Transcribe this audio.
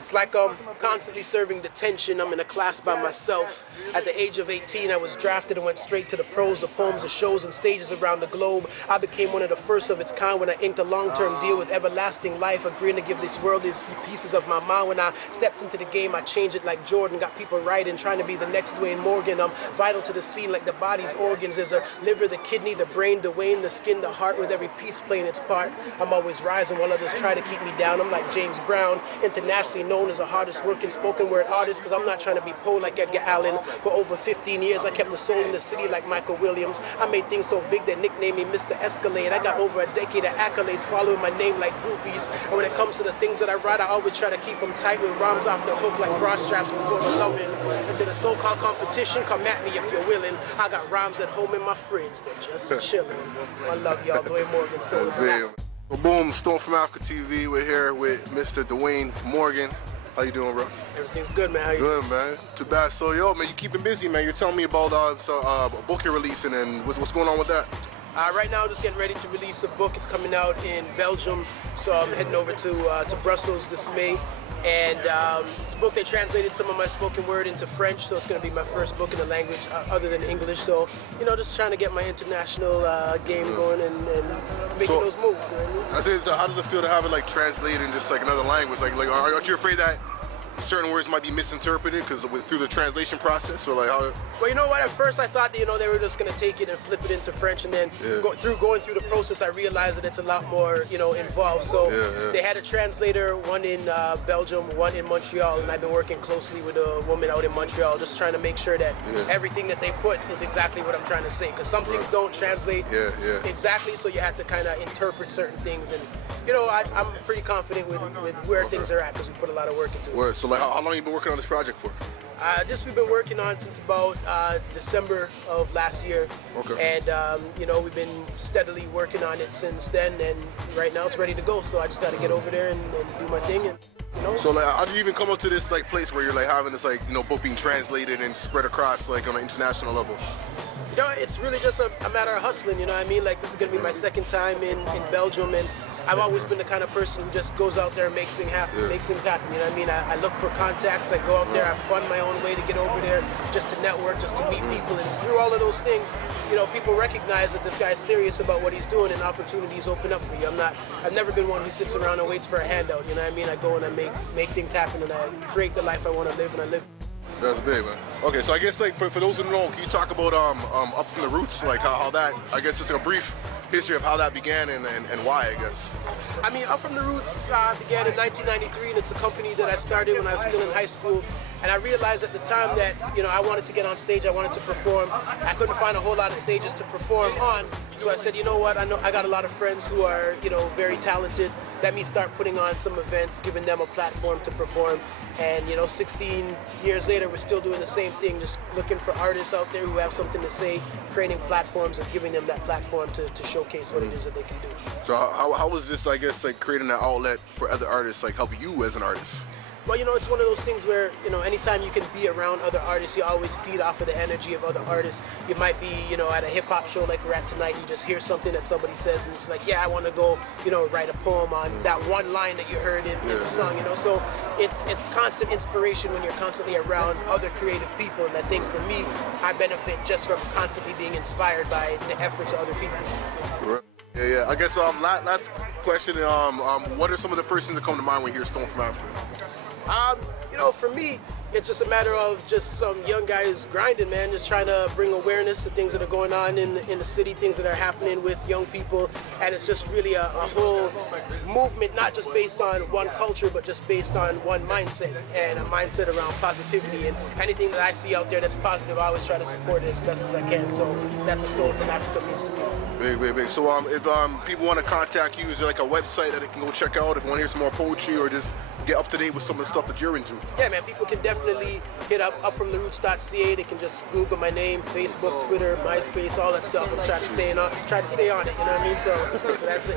It's like I'm constantly serving detention. I'm in a class by myself. At the age of 18, I was drafted and went straight to the pros, the poems, the shows, and stages around the globe. I became one of the first of its kind when I inked a long-term deal with everlasting life, agreeing to give this world these pieces of my mind. When I stepped into the game, I changed it like Jordan, got people writing, trying to be the next Dwayne Morgan. I'm vital to the scene like the body's organs. There's a liver, the kidney, the brain, Dwayne, the skin, the heart, with every piece playing its part. I'm always rising while others try to keep me down. I'm like James Brown, internationally known as the hardest working spoken word artist, because I'm not trying to be Poe like Edgar Allan. For over 15 years, I kept the soul in the city like Michael Williams. I made things so big that nicknamed me Mr. Escalade. I got over a decade of accolades following my name like groupies. And when it comes to the things that I write, I always try to keep them tight with rhymes off the hook like bra straps before the loving. And to the so-called competition, come at me if you're willing. I got rhymes at home in my fridge, they're just chilling. I love y'all, Dwayne Morgan, Stone from Africa. Well, boom, Stone from Africa TV. We're here with Mr. Dwayne Morgan. How you doing, bro? Everything's good, man. How you doing? Good, man. Too bad. So, yo, man, you keeping busy, man. You're telling me about a book you're releasing, and what's going on with that? Right now, I'm just getting ready to release a book. It's coming out in Belgium, so I'm heading over to Brussels this May. And it's a book that translated some of my spoken word into French, so it's going to be my first book in a language other than English. So, you know, just trying to get my international game going and making those moves. You know what I mean? I said, so how does it feel to have it like translated in just like another language? Like aren't you afraid that certain words might be misinterpreted because through the translation process, or like how? Well, you know what? At first, I thought they were just gonna take it and flip it into French, and then going through the process, I realized that it's a lot more involved. So they had a translator, one in Belgium, one in Montreal, and I've been working closely with a woman out in Montreal, just trying to make sure that everything that they put is exactly what I'm trying to say. Because some things don't translate exactly, so you have to kind of interpret certain things. And I'm pretty confident with where things are at because we put a lot of work into it. So like, how long have you been working on this project for? This we've been working on since about December of last year. Okay. And we've been steadily working on it since then, and right now it's ready to go. So I just got to get over there and do my thing. And, So like, how did you even come up to this like place where you're like having this like book being translated and spread across like on an international level? It's really just a matter of hustling. You know what I mean? Like, this is gonna be my second time in Belgium, and I've always been the kind of person who just goes out there and makes things happen. You know what I mean? I look for contacts. I go out there. I fund my own way to get over there, just to network, just to meet people. And through all of those things, people recognize that this guy's serious about what he's doing, and opportunities open up for you. I've never been one who sits around and waits for a handout. You know what I mean? I go and I make things happen, and I create the life I want to live, and I live. That's big, man. Okay, so I guess like for those who don't know, can you talk about Up From the Roots, like how that, I guess just like a brief history of how that began and why, I guess. I mean, Up From the Roots began in 1993, and it's a company that I started when I was still in high school. And I realized at the time that, I wanted to get on stage, I wanted to perform. I couldn't find a whole lot of stages to perform on. So I said, you know what, I got a lot of friends who are, very talented. Let me start putting on some events, giving them a platform to perform. And 16 years later, we're still doing the same thing, just looking for artists out there who have something to say, creating platforms and giving them that platform to showcase what it is that they can do. So how was this, I guess, like creating an outlet for other artists, like help you as an artist? Well, it's one of those things where, anytime you can be around other artists, you always feed off of the energy of other artists. You might be, at a hip-hop show like we're at tonight, you just hear something that somebody says, and it's like, yeah, I want to go, write a poem on that one line that you heard in the song, So it's constant inspiration when you're constantly around other creative people, and I think for me, I benefit just from constantly being inspired by the efforts of other people. Right. Yeah. I guess last question, what are some of the first things that come to mind when you hear Stone from Africa? For me, it's just a matter of just some young guys grinding, man, just trying to bring awareness to things that are going on in the city, things that are happening with young people. And it's just really a whole movement, not just based on one culture, but just based on one mindset, and a mindset around positivity. And anything that I see out there that's positive, I always try to support it as best as I can. So that's what Stone from Africa means to me. Big. So if people want to contact you, is there like a website that they can go check out if they want to hear some more poetry, or just get up to date with some of the stuff that you're into? Yeah, man, people can definitely hit up upfromtheroots.ca. They can just Google my name, Facebook, Twitter, MySpace, all that stuff, and try to stay on it, you know what I mean? So that's it.